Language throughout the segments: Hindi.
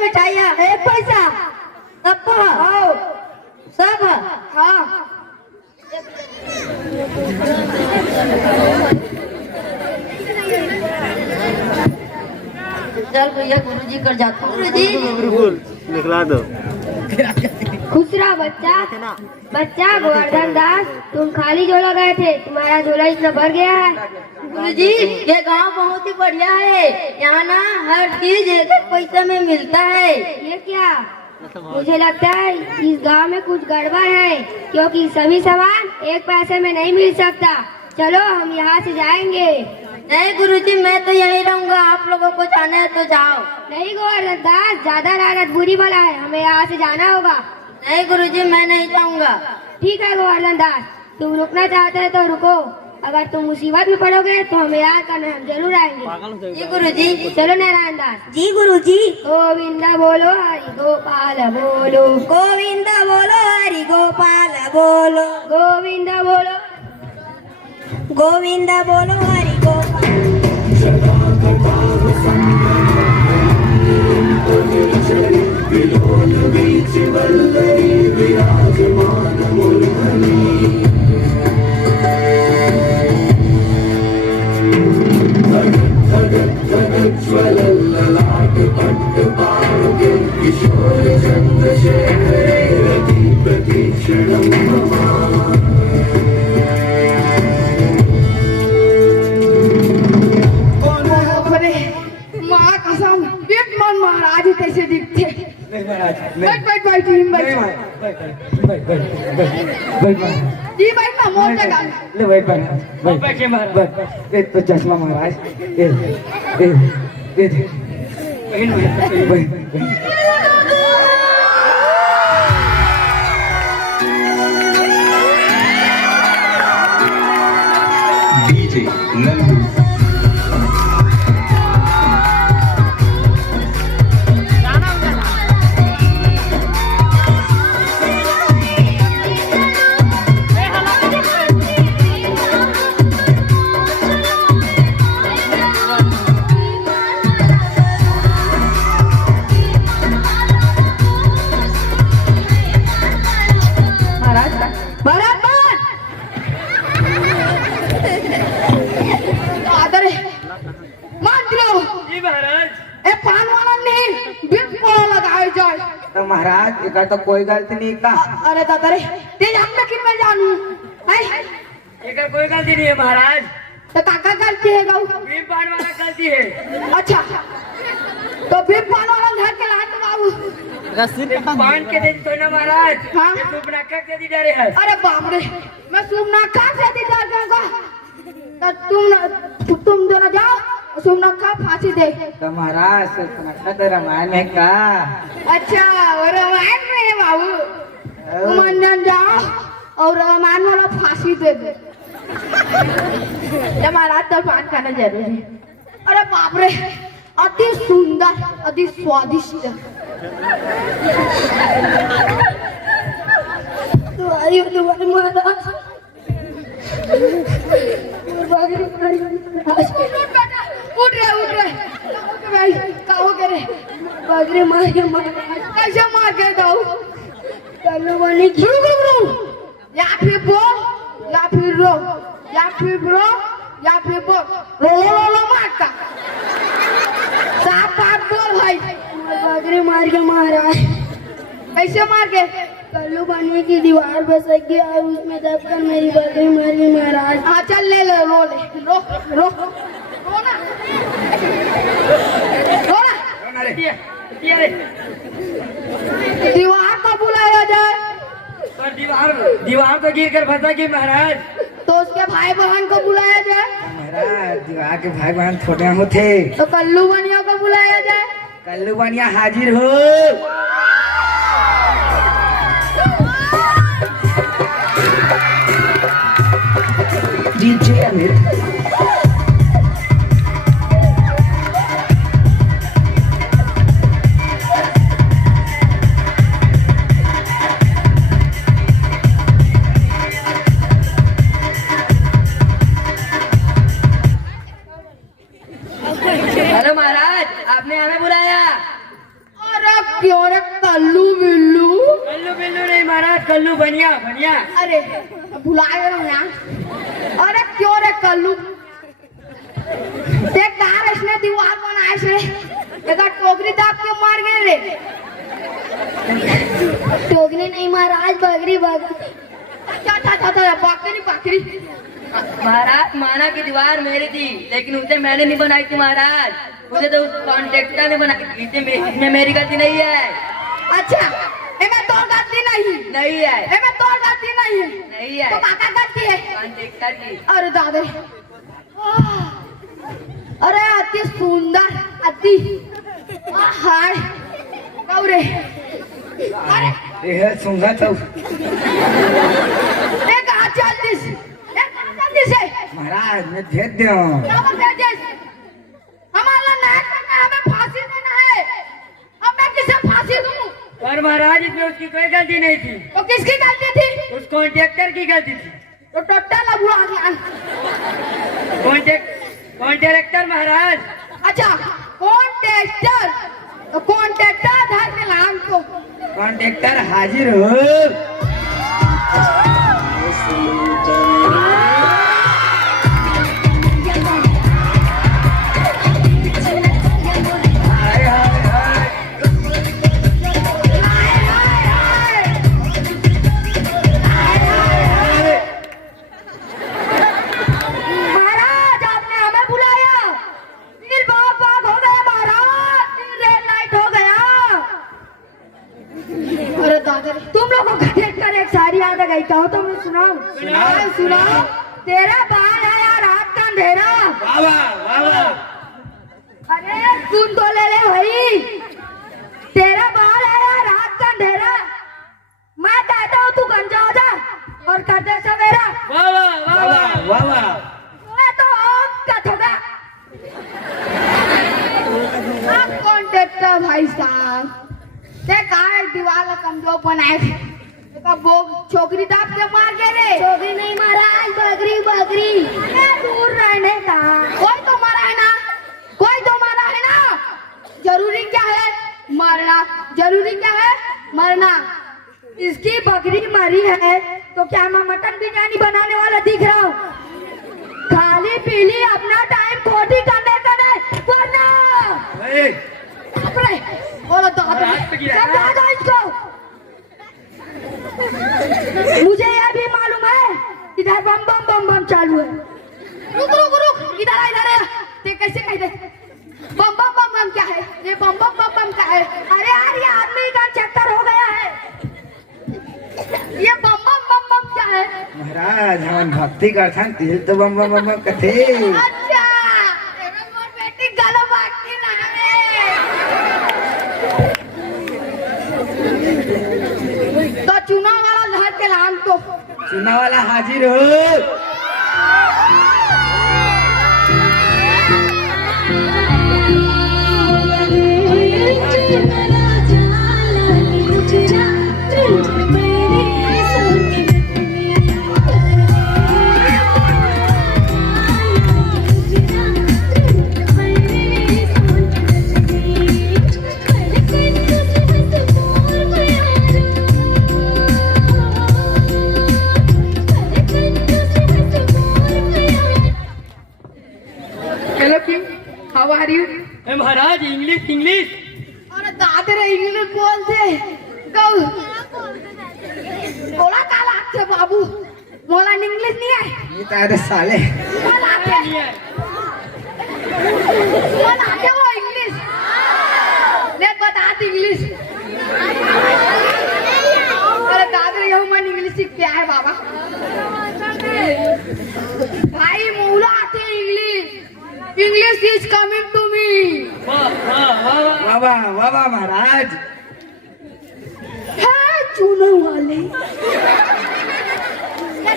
मिठाइयाँ 1 पैसा सबको है? आओ सब है? हाँ चल भैया गुरुजी कर जाता हूँ। गुरुजी निकला दो। खुश रहा बच्चा। बच्चा गोवर्धन दास, तुम खाली झोला गए थे, तुम्हारा झोला इतना भर गया है। गुरुजी ये गांव बहुत ही बढ़िया है। यहाँ ना हर चीज 1 पैसे में मिलता है। ये क्या? मुझे लगता है इस गांव में कुछ गड़बड़ है, क्योंकि सभी सामान 1 पैसे में नहीं मिल सकता। चलो हम यहाँ से जाएंगे। नहीं गुरुजी मैं तो यहीं रहूंगा, आप लोगों को जाना है तो जाओ। नहीं गोवर्धन दास, ज्यादा लालच बुरी बला है, हमें यहाँ से जाना होगा। नहीं गुरुजी मैं नहीं जाऊंगा। ठीक है गोवर्धन दास, तुम रुकना चाहते हैं तो रुको, अगर तुम मुसीबत में पड़ोगे तो हमें याद करना, हम जरूर आएंगे। जी गुरुजी। चलो नारायण दास। जी गुरुजी। गोविंदा बोलो हरि गोपाल बोलो, गोविंदा बोलो हरि गोपाल बोलो, गोविंदा बोलो, गोविंदा बोलो हरि गोपाल। माँ कसम मन महाराज ही कैसे दिखते। जी भाई ना मोटा तो चश्मा महाराज डीजे नंदू महाराज एका तो कोई गलती नहीं का। अरे दादा रे तेज हम लेकिन मैं जानू एकर कोई गलती नहीं है महाराज। तो काका गलती है गौ भीम पान वाला गलती है। अच्छा तो फिर पान वाला घर के लात बाबू पान के दे तो ना महाराज। हाँ? ये तो बना के दे डरे है। अरे बाप रे मैं सुमनक्का से दी डर दूंगा। तो तुम दोनों जाओ, सुमनक्का फांसी दे। तो महाराज सुमनक्का तो रामायण है का। अच्छा और रामायण में है बाबू, तुम अंजन जाओ और रामायण वाला फांसी दे दे। महाराज तो पान खाना जरूरी है। अरे बाप रे अति सुंदर अति स्वादिष्ट। तुम्हारे महाराज उठ रहे भाई कहो करे बगरे मार के कैसे मार के दो बने या फिर बोल या फिर रो या फिर रो या फिर बोल रो मारता साफ साफ बोल भाई बगरे मार के मारा कैसे मार के कल्लू पानी की दीवार पे सक गया और उसमें दबकर मेरी बकरी मर गई महाराज। हाँ चल ले लो रो ले रो रो रो ना रो ना दीवार को बुलाया जाए। और दीवार तो गिर कर फंसा की महाराज। तो उसके भाई बहन को बुलाया जाए। महाराज दीवार के भाई बहन छोटे होते। तो कल्लू बनिया को बुलाया जाए। कल्लू बनिया हाजिर हो। डीजे अमित हेलो महाराज आपने हमें बुलाया। अरे क्यों रे कल्लू बिल्लू? कल्लू बिल्लू नहीं महाराज, कल्लू बनिया बनिया। अरे भुला गए ना यहाँ। अरे क्यों रे कल्लू? देख कार इसने दीवार बनाए से एक टोकरी दाब के मार गए रे। टोकरी नहीं महाराज, बकरी बकरी। अच्छा बकरी बकरी। महाराज माना की दीवार मेरी थी, लेकिन उसे मैंने नहीं बनाई थी महाराज, उसे तो उस कॉन्ट्रैक्टर ने बनाई थी। इसमें मेरी गलती नहीं है। अच्छा एमे तोर गलती नहीं है। एमे तोर गलती नहीं है तो काका गलती है कॉन्ट्रैक्टर की। अरे दादे अरे अति सुंदर अति हाय गौरे अरे ये सुंगा तो एक हाथ जल्दी से महाराज मैं भेज दो। क्या बोल रहे हैं? हमारा नाक करना है, हमें फांसी देना है। अब मैं किसे फांसी दूं? पर महाराज इसमें उसकी कोई गलती नहीं थी, तो किसकी गलती थी? उस कॉन्ट्रैक्टर की गलती थी। तो टोटल अब हुआ गया। कॉन्ट्रैक्टर महाराज। अच्छा कॉन्ट्रैक्टर, तो कॉन्ट्रैक्टर धर के नाम को कॉन्ट्रैक्टर हाजिर हो। महाराज आपने हमें बुलाया। दिल बाग बाग हो गया महाराज, दिल रेड लाइट हो गया। अरे दादा तुम लोगों को देख कर एक सारी याद आ गई, कहो तो मैं सुनाऊं? सुनाओ। तेरा बाल है यार रात का अंधेरा। अरे सुन तो ले भाई। तेरा बाल है यार रात का अंधेरा, मैं कहता हूँ तू गंजा हो जा और कर दे सवेरा। मैं तो औकात होगा। आप कॉन्ट्रैक्टर भाई साहब देखा दीवार का कमजोर बनाए वो छोकरी दाब के मार गए रे। टोकरी नहीं महाराज, बकरी बकरी। दूर रहने का कोई तो मारा है ना, कोई तो मारा है ना। जरूरी क्या है मरना, जरूरी क्या है मरना। इसकी बकरी मरी है तो क्या मैं मटन बिरयानी बनाने वाला दिख रहा हूँ? खाली पीली अपना टाइम खोटी करने का नहीं वरना अपने बोलो तो समझा इसको। मुझे यह भी मालूम है इधर बम बम बम बम चालू है। रुक रुक रुक इधर आ ते कैसे कह दे बम बम बम बम क्या है? ये बम बम बम बम क्या है? अरे यार ये आदमी का चक्कर हो गया है। ये बम बम बम बम क्या है? महाराज हम भक्ति करथन तिल तो बम बम बम कथे। अच्छा एमे मोर बेटी गलो बाकी ना है। तो चुनाव वाला धर के नाम तो चुनाव वाला हाजिर हो। Hello king how are you? महाराज इंग्लिश इंग्लिश। अरे दादे रे इंग्लिश बोलते गौ बोला काला से बाबू मोला इंग्लिश नहीं है। ये तारे साले मोला आते वो इंग्लिश ले बता दी इंग्लिश। अरे दादे रे मन इंग्लिश सीख क्या है बाबा? भाई मोला आते English. English is coming to me. वाह वाह वाह महाराज। चूना वाले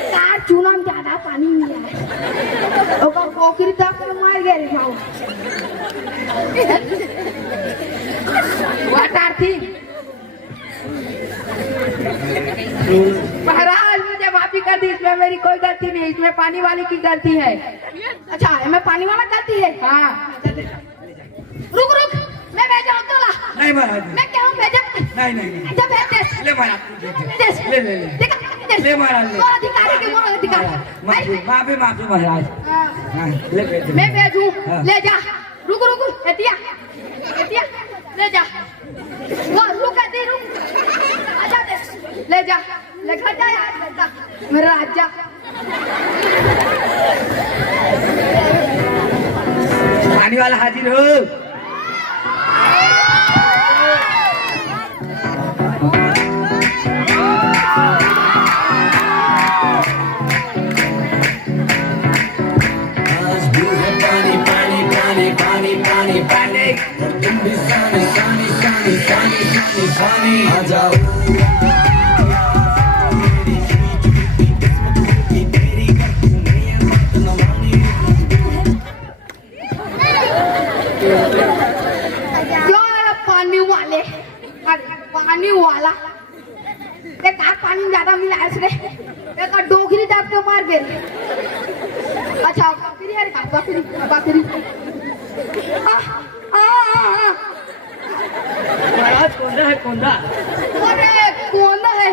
कार चूना में ज्यादा पानी नहीं है ओका पोखरी तक मार गए जाओ। वाटर थी महाराज मुझे माफी कर दी, इसमें मेरी कोई गलती नहीं, इसमें पानी वाले की गलती है। अच्छा इसमें पानी वाला गलती है? हाँ रुक रुक मैं भेजा तो ला नहीं महाराज मैं क्या हूँ भेजा नहीं नहीं नहीं जब भेज ले महाराज देश ले ले ले देखा ले महाराज ले वो अधिकारी के वो अधिकारी माफी माफी महाराज हाँ, ले भेज दे। मैं भेजूं हाँ। ले जा रुक रुक एतिया एतिया ले जा वो रुक दे रुक आजा दे ले जा जा यार बेटा मेरा राजा पानी वाला हाजिर हो पानी वाला ते का पानी ज्यादा मिला रे एक डोगरी दाब के मार दे अच्छा बकरी है का बकरी बकरी महाराज कोंदा अरे कौन है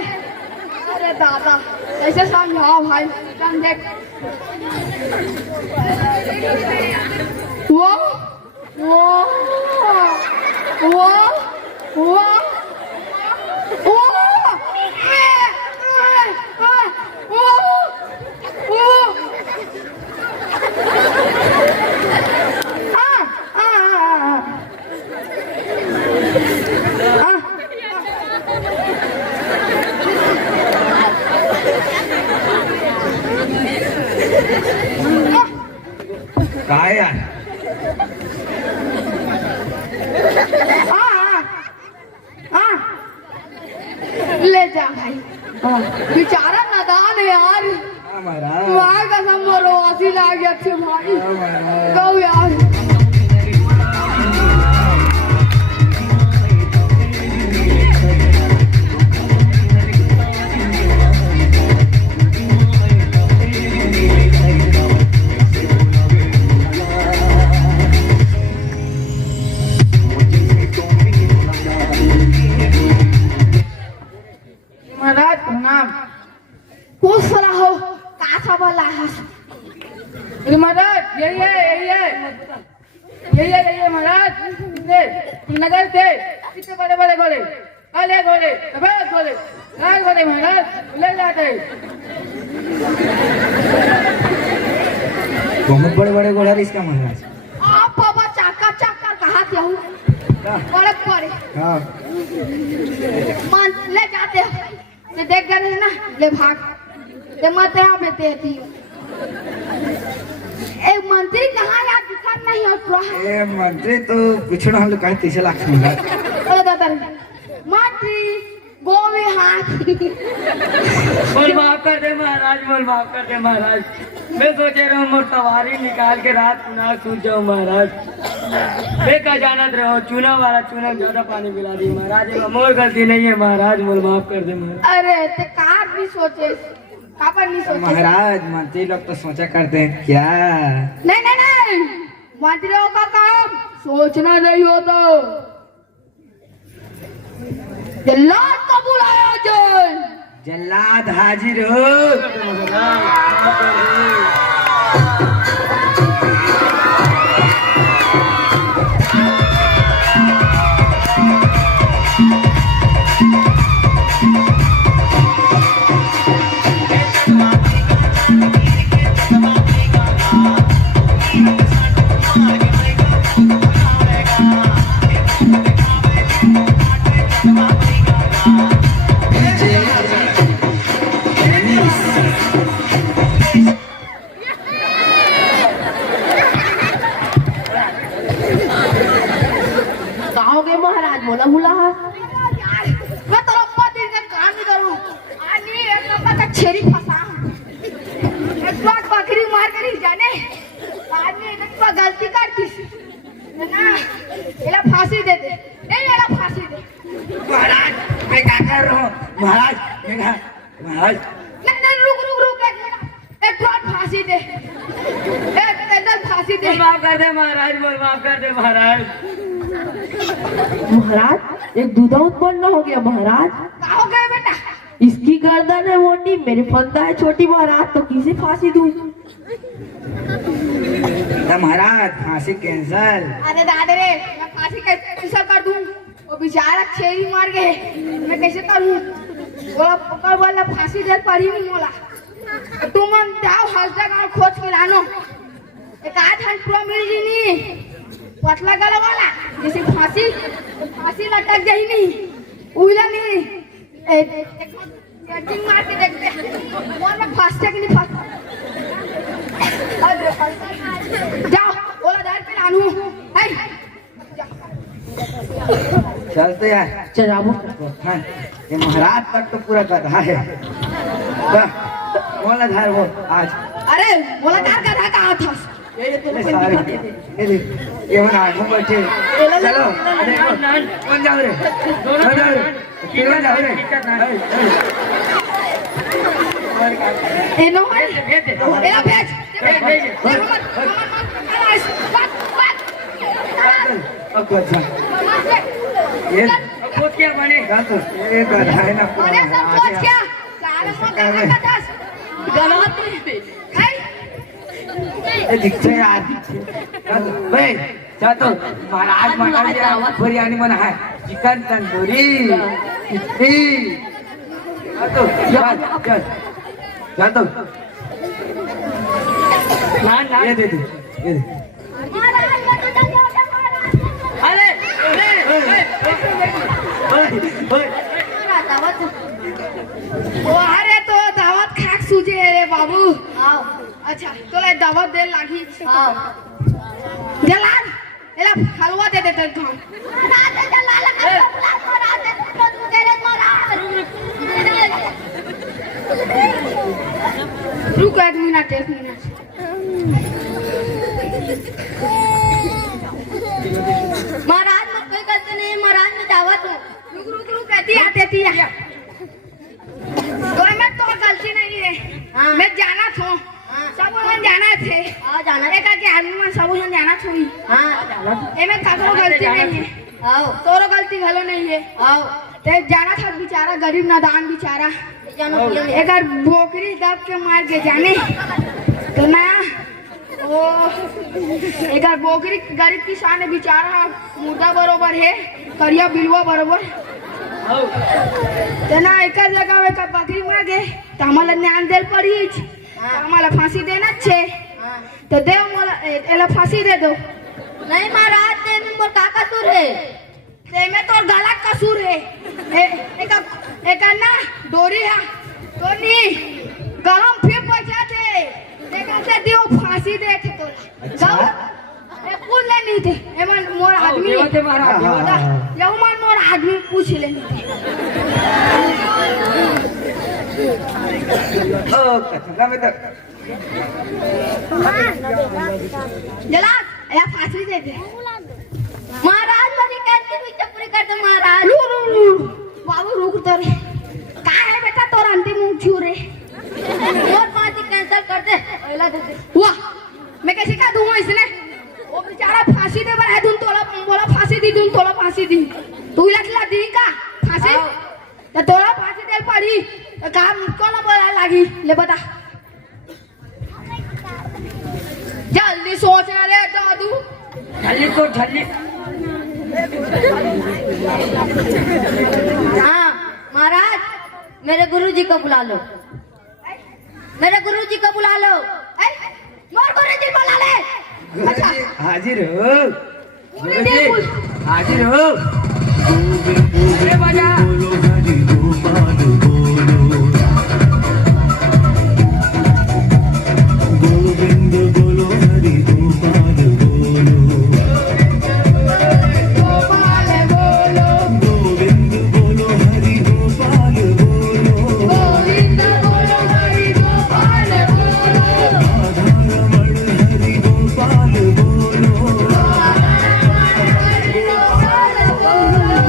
अरे दादा ऐसे समझाओ भाई समझे वो वो वो वो काय यार ले जा भाई बेचारा नादान है यार हाँ महाराज वहाँ का संबरो आसी लाग अच्छे भाई हाँ महाराज कहो यार महाराज प्रणाम खुश रहो कासा वाला हंस अरे महाराज यही है महाराज ये नगर से कितने बड़े बड़े घोड़े काले घोड़े सफेद घोड़े लाल घोड़े महाराज ले जाते बहुत बड़े बड़े घोड़ा इसका महाराज आप बाबा चाका चाका कहा थे हूँ बड़े बड़े हाँ मान ले जाते हैं तो देख गए ना ले भाग ते मत यहाँ बेते थी एक मंत्री कहाँ यार दुकान नहीं हो रहा है ए मंत्री तो कुछ ना हम लोग कहे 30 लाख महाराज अरे दादा मंत्री गोवे हाथ बोल माफ कर दे महाराज बोल माफ कर दे महाराज मैं सोचे रहा हूँ सवारी निकाल के रात पुनः सूझ जाऊँ महाराज बेकार जानत रहो चूना वाला चूना ज्यादा पानी पिला दी महाराज ये मोर गलती नहीं है महाराज बोल माफ कर दे महाराज अरे ते कार भी सोचे कापर नहीं सोचे महाराज मंत्री लोग तो सोचा करते हैं क्या नहीं नहीं नहीं मंत्रियों का काम सोचना नहीं होता जल्लाद को बुलाया जाए जल्लाद हाजिर हो कहोगे महाराज बोला बुला मैं तो रब्बा दिन का काम नहीं करूं आनी एक नंबर का छेरी फंसा एक बार बकरी मार कर ही जाने आदमी एक बार गलती करती ना एला फांसी दे दे नहीं एला फांसी दे महाराज मैं क्या कर रहा हूँ महाराज महाराज नहीं नहीं रुक एक बार फांसी दे एक फांसी दे माफ कर दे महाराज बोल माफ कर दे महाराज महाराज एक दूधा उत्पन्न हो गया महाराज। का हो गए बेटा? इसकी गर्दन है मोटी, मेरे फंदा है छोटी महाराज, तो किसे फांसी दूं? तो महाराज फांसी कैंसल। अरे दादा रे, मैं फांसी कैसे कर दूं? वो बेचारा छेड़ी मार गए, मैं कैसे करूं? बोला पकड़ वाला फांसी दे पड़ी नहीं बोला। तुम मन जाओ हंसदा गाँव खोज के लानो। एक आध हंस पूरा मिल जी नहीं, पतला गला वाला जैसे फांसी लटक गई नहीं, उइला नहीं। एक मार के देखते हैं, और मैं फांसते कि नहीं फांसता। जाओ बोला दार पे लानू है। चलते यार। चल बाबू। हाँ, ये महाराज तक तो पूरा गधा है। कौन आधार वो आज? अरे बोला दार गधा कहाँ था? ये सारे ये मन आठों बैठे। चलो अरे कौन जाओ रे? कौन जाओ रे? किधर जाओ रे? ए नो है, एला भेज। अब अच्छा ये खोज क्या बने? ये गधा है ना पूरा। अरे सब सोच क्या? सारे मत गधा का दस गलत है। ये दिखते यार। भाई जा तो महाराज मटन दिया, बिरयानी बना है, चिकन तंदूरी। तो चल जा तो ये दे दे। अरे अरे तो दावत खाक सूझे रे बाबू। अच्छा तो ला दावत दे लागी। जलाल एला हलवा दे दे तो रुक एक मिनट। महाराज मैं कोई गलती नहीं, महाराज मैं दावत हूँ। रुक कहती है तो मैं तो गलती नहीं है। हाँ। मैं जाना था, सब लोग जाना थे। हाँ जाना। एक आके आदमी में सब लोग जाना थी। हाँ ए में काकरो गलती नहीं है, आओ तोरो गलती घलो नहीं है। आओ ते जाना था बेचारा गरीब नादान बेचारा। जानो एक बार बोकरी दब के मार के जाने तो ना ओ एक बार बोकरी गरीब किसान है बेचारा, मुर्दा बरोबर है, करिया बिलवा बरोबर। तेना एक जगह में बकरी मर गए तो हमारा न्याय देल पड़ी, हमारा फांसी देना छे तो दे एला फांसी दे दो। नहीं महाराज ते में मोर का कसूर है? ते में तो गलत कसूर है। एक ना डोरी है तो नहीं गरम फिर पैसा थे देखा से दियो फांसी दे थे तो जाओ ए पूछ ले नहीं थे एमन मोर आदमी देवते महाराज यहु मन मोर आदमी पूछ ले नहीं थे। ओ कथगा में तो जला या फांसी दे दे महाराज मेरी कैसे भी चपड़ी कर दो महाराज। बाबू रुक तो रे का है बेटा तोर अंतिम मुंह छू रे मोर फांसी कैंसिल कर दे। पहला दे दे हुआ मैं कैसे का दूंगा इसने? वो बेचारा फांसी दे बड़ा है, तुम तोला बोला फांसी दी, तुम तोला फांसी दी, तू लखला दी का फांसी तो तोला फांसी दे पड़ी तो काम कोला बोला लागी ले बता जल्दी सोच रे दादू। झल्ली तो झल्ली। हाँ महाराज मेरे गुरुजी को बुला लो, मेरे गुरुजी को बुला लो। मोर गुरुजी बुला ले। अच्छा हाजिर हो गुरुजी हाजिर हो। अरे बजा गोविंद बोलो हरि गोपाल बोलो, गोपाल बोलो गोविंद बोलो हरि गोपाल बोलो, गोविंद बोलो हरि गोपाल बोलो राधा रमण हरि गोपाल बोलो,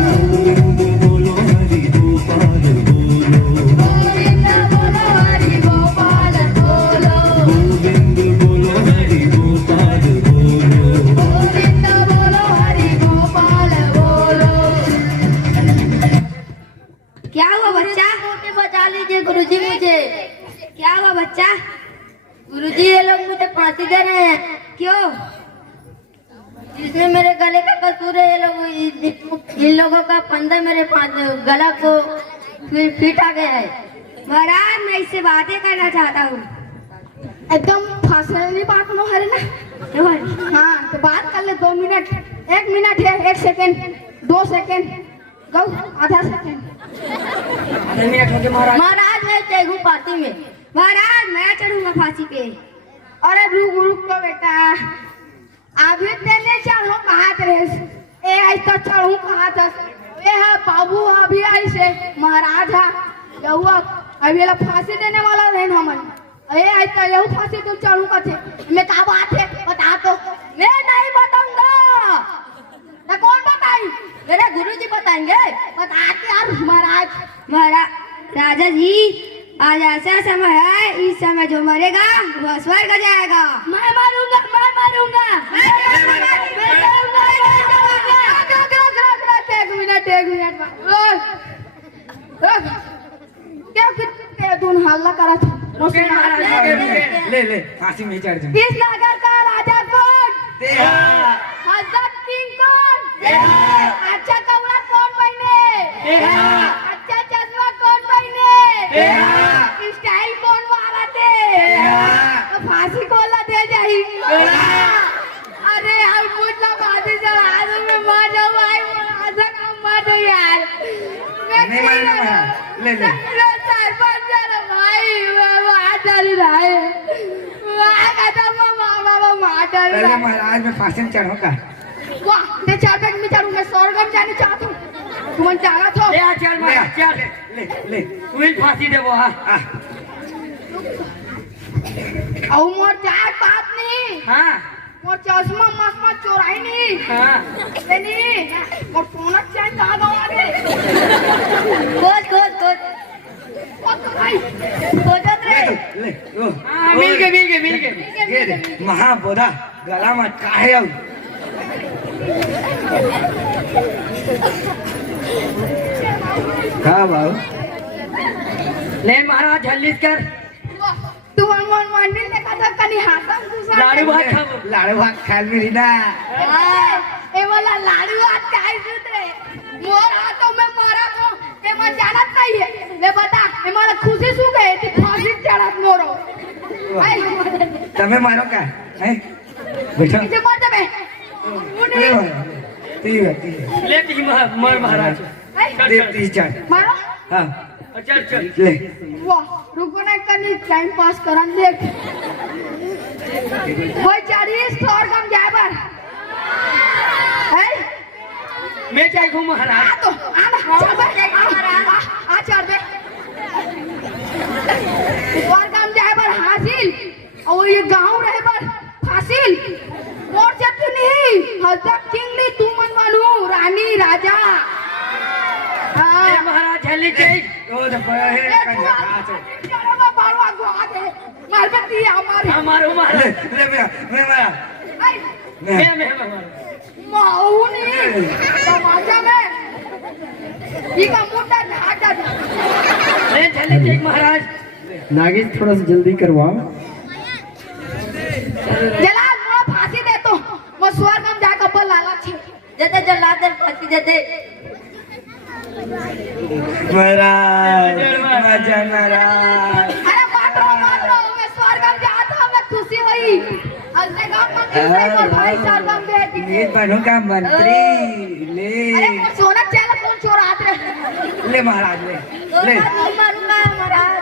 गोविंद बोलो हरि बच्चा। गुरुजी ये लोग मुझे फांसी दे रहे हैं। क्यों? इसमें मेरे गले का कसूर है। ये लोग इन लोगों का फंदा मेरे गला को फिट आ गया है। महाराज मैं इससे बातें करना चाहता हूँ। एकदम फांसी वाली बात न है ना? हाँ तो बात कर ले। 2 मिनट, 1 मिनट है, 1 सेकेंड, 2 सेकेंड, गौ आधा सेकेंड। महाराज मैं चढ़ू फांसी में। महाराज मैं चढ़ूंगा फांसी पे। अरे रुक रुक तो बेटा, अभी तेने चढ़ो कहाँ तेरे ए तो चढ़ू कहाँ था ए है बाबू अभी आई से महाराज है यहुआ अभी ला फांसी देने वाला है हमन ए आई तो यहू फांसी तू चढ़ू का थे मैं क्या बात है बता तो। मैं नहीं बताऊंगा। ना कौन बताई? मेरे गुरुजी बताएंगे। बताते यार महाराज। महाराज राजा जी आज ऐसा समय है, इस समय जो मरेगा वो स्वर्ग जाएगा। मैं मारूंगा, मैं मारूंगा, मैं मारूंगा, मैं मारूंगा। 1 मिनट, 1 मिनट क्या तुम हल्ला करा था? ले ले फांसी में चढ़ जाऊं। इस नगर का राजा कौन? हजरत किंग कौन? अच्छा कपड़ा कौन पहने? अच्छा चश्मा कौन पहने? स्टाइल कौन मारा थे? फांसी कोला दे जाही। अरे यार मुझे फांसी चढ़ा दो मैं मर जाऊँ भाई। ऐसा काम मत दो यार। नहीं मारूंगा। ले ले सरपंच भाई वहाँ चल रहा है वहाँ कहता पहले महाराज में फांसी में चढ़ूंगा। वाह मैं चढ़ूँ मैं स्वर्गम जाने चाहता हूँ। तुम जाना था चल महाराज चल ले ले तू ही फांसी दे वो। हाँ और मोर जात बात नहीं। हाँ मोर चश्मा मस्मा चोराई नहीं। हाँ नहीं मोर सोना चैन कहाँ गवा दे। खोज खोज खोज भाई खोजत रे। ले हाँ मिल गए ये दे महाबोधा गला में काहे अब कहा बाबू ले महाराज जल्दी कर। तू मन मंदिर देखा था कनी हाथम घुसा लाड़ू भात खाबो। लाड़ू भात खाल मिली ना। ए वाला लाड़ू हाथ काहे सुतरे मोर हाथों में मारा तो ते मन जानत नहीं है। ले बता ए मारा खुशी सु गए ती फांसी चढ़त मोरो। तमे मारो का है बैठो इसे मार दे उठ रे। ठीक है ले ती मर महाराज देव ती चढ़ मारो। चल हाँ चल ले वाह रुको ना कनी टाइम पास करन देख। कोई चढ़ी स्वर्गम जाए पर है मैं चाहे घूम महाराज। आ तो आना चल बे आ चल बे स्वर्गम जाए पर हासिल और ये गांव रहे पर फासिल मोर जब नहीं हजरत किंग ने तू मन मानू रानी राजा। ले महाराज जल्दी के ओ तो है कंजा काच बारो आगो आगे मार बेटी हमारी हमारो महाराज ले मैं मारा मैं माऊनी समाजा में ये का मुंडा झाटा ले जल्दी के महाराज। नागिस थोड़ा सा जल्दी करवाओ। जला मोरा फांसी दे तो वो स्वर्गम जाकर पर लाला छे जते जला दे फांसी देते। महाराज महाराज अरे मात रो मैं स्वर्गम जाता हूं मैं खुशी हुई अगले गांव मंदिर से मोर भाई स्वर्गम भेज दी। ये बनों का मंत्री ले अरे मोर सोना चैन कौन चोरात रे। ले महाराज ले ले मारूंगा महाराज।